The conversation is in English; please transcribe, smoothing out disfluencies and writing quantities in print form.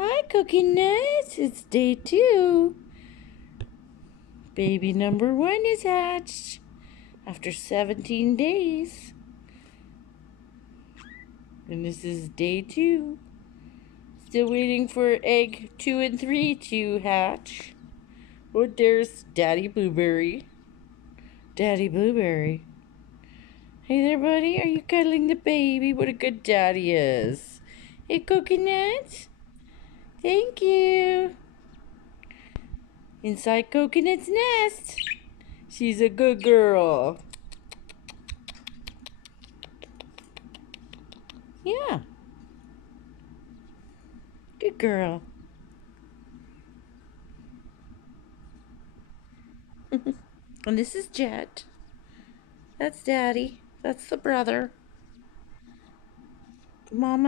Hi, Coconuts. It's day 2. Baby number 1 is hatched after 17 days. And this is day 2. Still waiting for egg 2 and 3 to hatch. Oh, there's Daddy Blueberry. Daddy Blueberry. Hey there, buddy. Are you cuddling the baby? What a good daddy is. Hey, Coconut. Thank you. Inside Coconut's nest. She's a good girl. Yeah. Good girl. And this is Jet. That's Daddy. That's the brother. Mama.